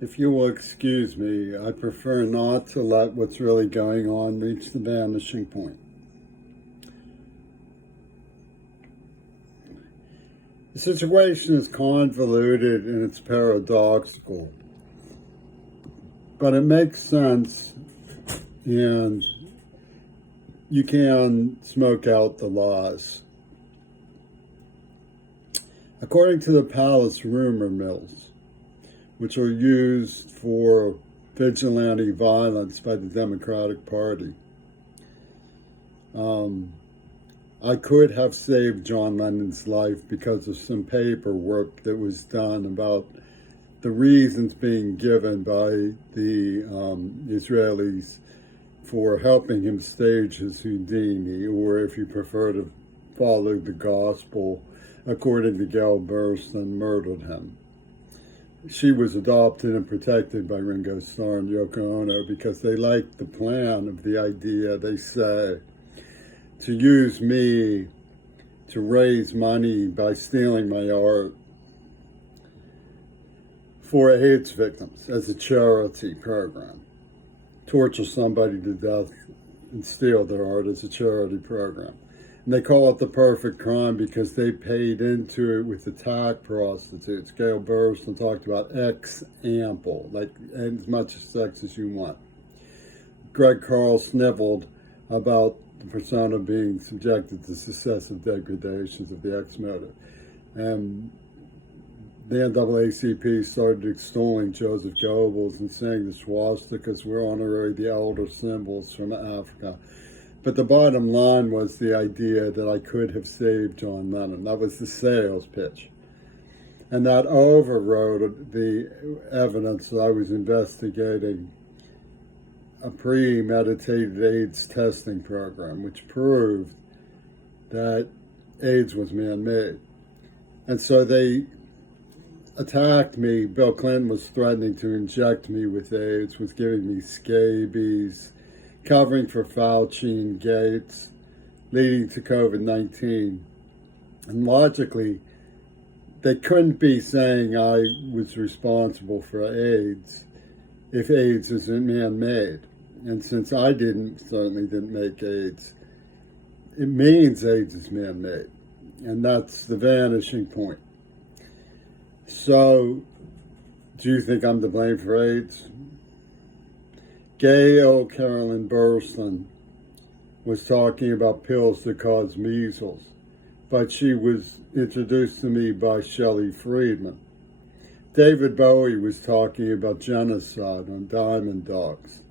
If you will excuse me, I prefer not to let what's really going on reach the vanishing point. The situation is convoluted and it's paradoxical, but it makes sense, and you can smoke out the lies. According to the palace rumor mills, which are used for vigilante violence by the Democratic Party, I could have saved John Lennon's life because of some paperwork that was done about the reasons being given by the Israelis for helping him stage his Houdini, or if you prefer to follow the gospel, according to Gail Burstyn, murdered him. She was adopted and protected by Ringo Starr and Yoko Ono because they liked the plan of the idea, they say, to use me to raise money by stealing my art for AIDS victims as a charity program. Torture somebody to death and steal their art as a charity program. And they call it the perfect crime because they paid into it with attack prostitutes. Gail Burstyn talked about ample, like as much sex as you want. Greg Carl sniveled about the persona being subjected to successive degradations of the X motive. And the NAACP started extolling Joseph Goebbels and saying the swastikas were honorary the elder symbols from Africa. But the bottom line was the idea that I could have saved John Lennon. That was the sales pitch. And that overrode the evidence that I was investigating a premeditated AIDS testing program, which proved that AIDS was man-made. And so they attacked me. Bill Clinton was threatening to inject me with AIDS, was giving me scabies, covering for Fauci and Gates, leading to COVID-19. And logically, they couldn't be saying I was responsible for AIDS if AIDS isn't man-made. And since I certainly didn't make AIDS, it means AIDS is man-made. And that's the vanishing point. So, do you think I'm to blame for AIDS? Gail Carolyn Burstyn was talking about pills that cause measles, but she was introduced to me by Shelley Friedman. David Bowie was talking about genocide on Diamond Dogs.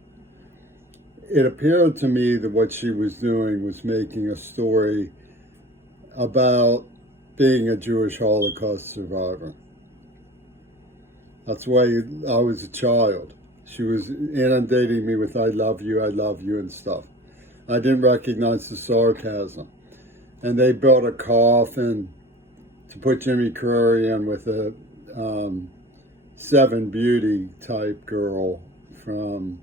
It appeared to me that what she was doing was making a story about being a Jewish Holocaust survivor. That's why I was a child. She was inundating me with I love you, and stuff. I didn't recognize the sarcasm. And they built a coffin to put Jimmy Curry in with a Seven Beauty type girl from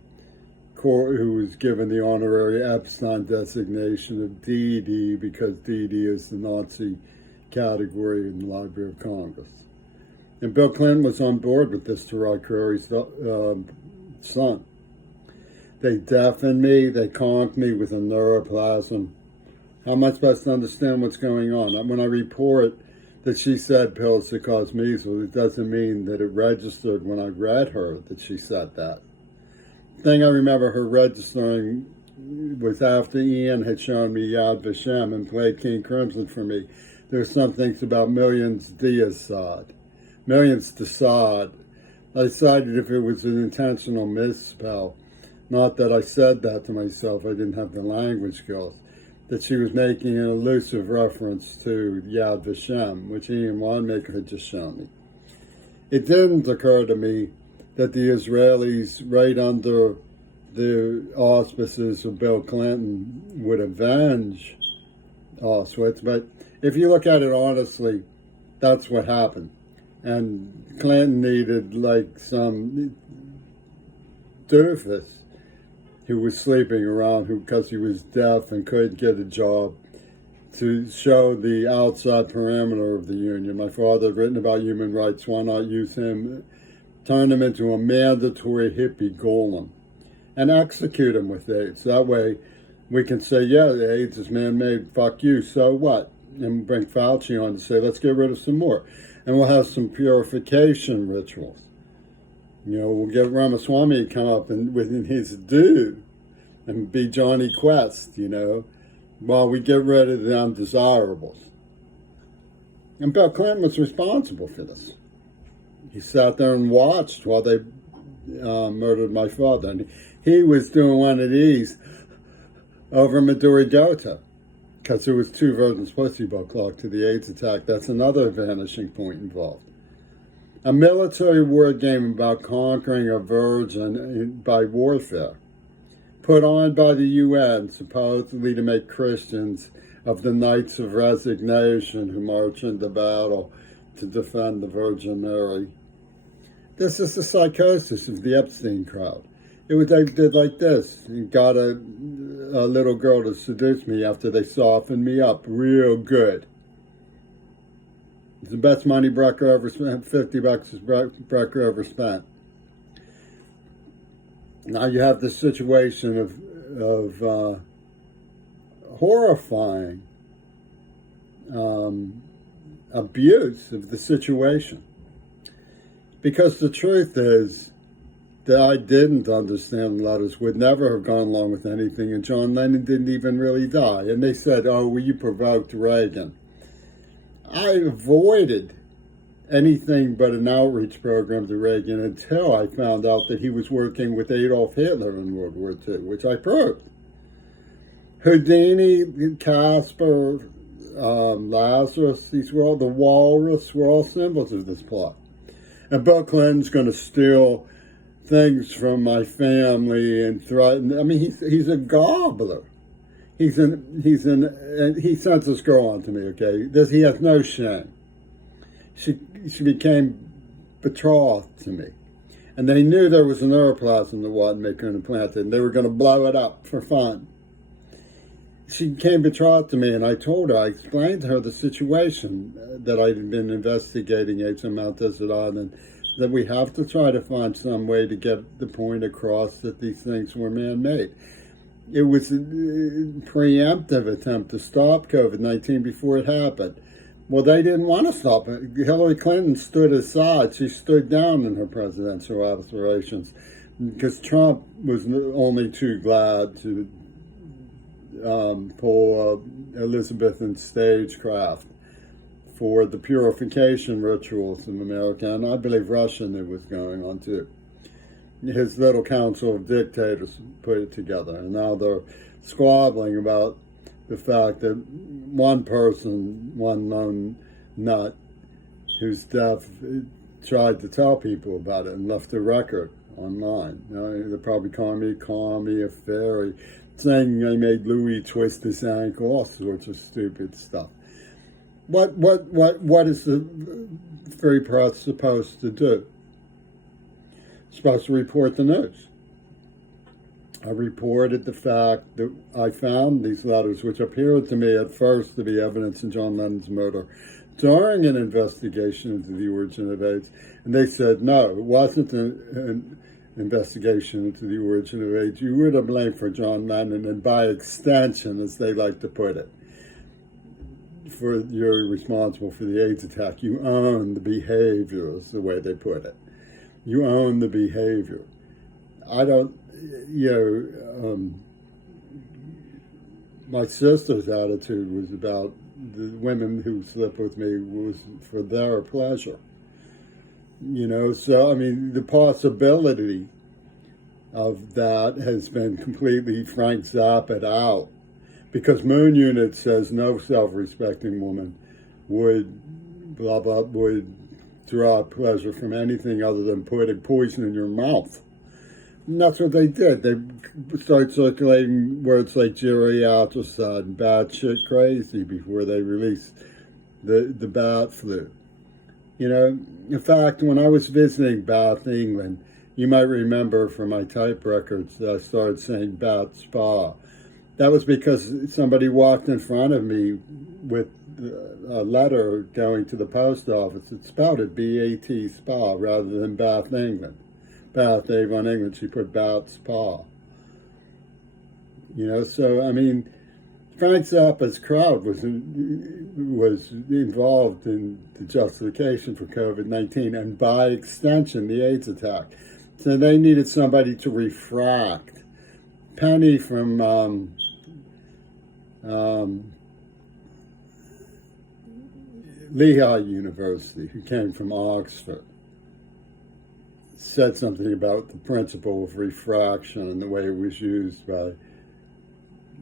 who was given the honorary Epstein designation of DD because DD is the Nazi category in the Library of Congress. And Bill Clinton was on board with this Tarai Curry's son. They deafened me, they conked me with a neuroplasm. How am I supposed to understand what's going on? When I report that she said pills that cause measles, it doesn't mean that it registered when I read her that she said that. The thing I remember her registering was after Ian had shown me Yad Vashem and played King Crimson for me. There's some things about millions Deassad. Millions Deassad. I decided if it was an intentional misspell, not that I said that to myself, I didn't have the language skills, that she was making an elusive reference to Yad Vashem, which Ian Wanmaker had just shown me. It didn't occur to me that the Israelis, right under the auspices of Bill Clinton, would avenge Auschwitz. But if you look at it honestly, that's what happened. And Clinton needed like some doofus who was sleeping around because he was deaf and couldn't get a job to show the outside parameter of the union. My father had written about human rights. Why not use him turn him into a mandatory hippie golem, and execute him with AIDS. That way we can say, yeah, the AIDS is man-made, fuck you, so what? And bring Fauci on to say, let's get rid of some more. And we'll have some purification rituals. You know, we'll get Ramaswamy to come up and with his due and be Johnny Quest, you know, while we get rid of the undesirables. And Bill Clinton was responsible for this. He sat there and watched while they murdered my father. And he was doing one of these over Midori Delta because there was 2 virgins pussy butt clock to the AIDS attack. That's another vanishing point involved. A military war game about conquering a virgin by warfare, put on by the UN supposedly to make Christians of the Knights of Resignation who march into battle to defend the Virgin Mary. This is the psychosis of the Epstein crowd. They did like this. And got a little girl to seduce me after they softened me up real good. It's the best money Brecker ever spent. $50 is Brecker ever spent. Now you have this situation of horrifying abuse of the situation. Because the truth is that I didn't understand letters, would never have gone along with anything, and John Lennon didn't even really die. And they said, oh, well, you provoked Reagan. I avoided anything but an outreach program to Reagan until I found out that he was working with Adolf Hitler in World War II, which I proved. Houdini, Casper, Lazarus, these were all, the walrus, were all symbols of this plot. And Bill Clinton's going to steal things from my family and threaten. I mean, he's a gobbler. He sent this girl on to me, okay? He has no shame. She became betrothed to me. And they knew there was an neuroplasm that wasn't making her implanted, and they were going to blow it up for fun. She became betrothed to me, and I explained to her the situation that I had been investigating AIDS on Mount Desert Island, that we have to try to find some way to get the point across that these things were man-made. It was a preemptive attempt to stop COVID-19 before it happened. Well, they didn't want to stop it. Hillary Clinton stood aside. She stood down in her presidential aspirations because Trump was only too glad to pull Elizabethan stagecraft for the purification rituals of America, and I believe Russia knew what was going on too. His little council of dictators put it together, and now they're squabbling about the fact that one person, one lone nut, who's deaf, tried to tell people about it and left a record online. You know, they're probably calling me a fairy, saying they made Louis twist his ankle, all sorts of stupid stuff. What is the free press supposed to do? It's supposed to report the news. I reported the fact that I found these letters, which appeared to me at first to be evidence in John Lennon's murder, during an investigation into the origin of AIDS. And they said, no, it wasn't an investigation into the origin of AIDS. You were to blame for John Lennon, and by extension, as they like to put it, you're responsible for the AIDS attack. You own the behavior, is the way they put it. You own the behavior. I don't, my sister's attitude was about the women who slept with me was for their pleasure. So, I mean, the possibility of that has been completely Frank Zappa out. Because Moon Unit says no self-respecting woman would draw pleasure from anything other than putting poison in your mouth. And that's what they did. They started circulating words like geriatricide and batshit crazy before they released the bat flu. In fact, when I was visiting Bath, England, you might remember from my type records that I started saying Bat Spa. That was because somebody walked in front of me with a letter going to the post office. It spelled it B-A-T, Spa, rather than Bath, England. Bath, Avon, England. She put Bath Spa. You know, so, I mean, Frank Zappa's crowd was involved in the justification for COVID-19 and by extension the AIDS attack. So they needed somebody to refract. Penny from Lehigh University, who came from Oxford, said something about the principle of refraction and the way it was used by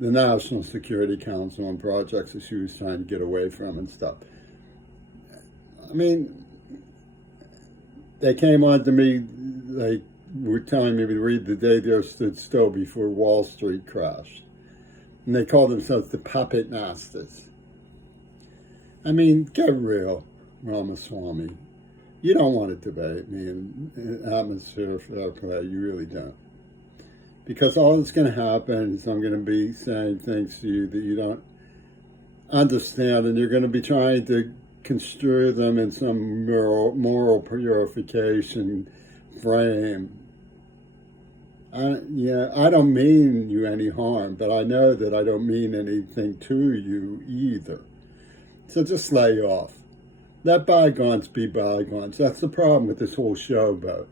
the National Security Council on projects that she was trying to get away from and stuff. I mean, they came on to me, they were telling me to read The Day the Earth Stood Still Before Wall Street Crashed. And they called themselves the Puppet Masters. I mean, get real, Ramaswamy. You don't want to debate me in atmosphere of fair play. You really don't. Because all that's going to happen is I'm going to be saying things to you that you don't understand, and you're going to be trying to construe them in some moral purification frame. I don't mean you any harm, but I know that I don't mean anything to you either. So just lay off. Let bygones be bygones. That's the problem with this whole showboat,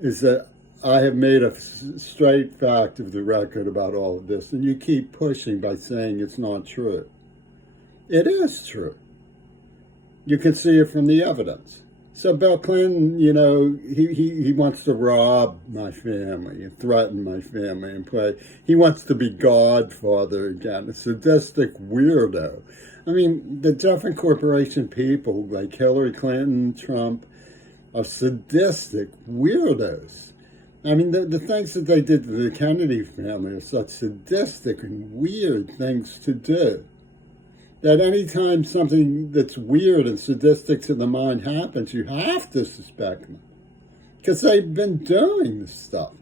is that I have made a straight fact of the record about all of this, and you keep pushing by saying it's not true. It is true. You can see it from the evidence. So Bill Clinton, you know, he wants to rob my family and threaten my family and play. He wants to be Godfather again, a sadistic weirdo. I mean, the Jeffrey Corporation people, like Hillary Clinton, Trump, are sadistic weirdos. I mean, the things that they did to the Kennedy family are such sadistic and weird things to do, that anytime something that's weird and sadistic to the mind happens, you have to suspect them. Because they've been doing this stuff.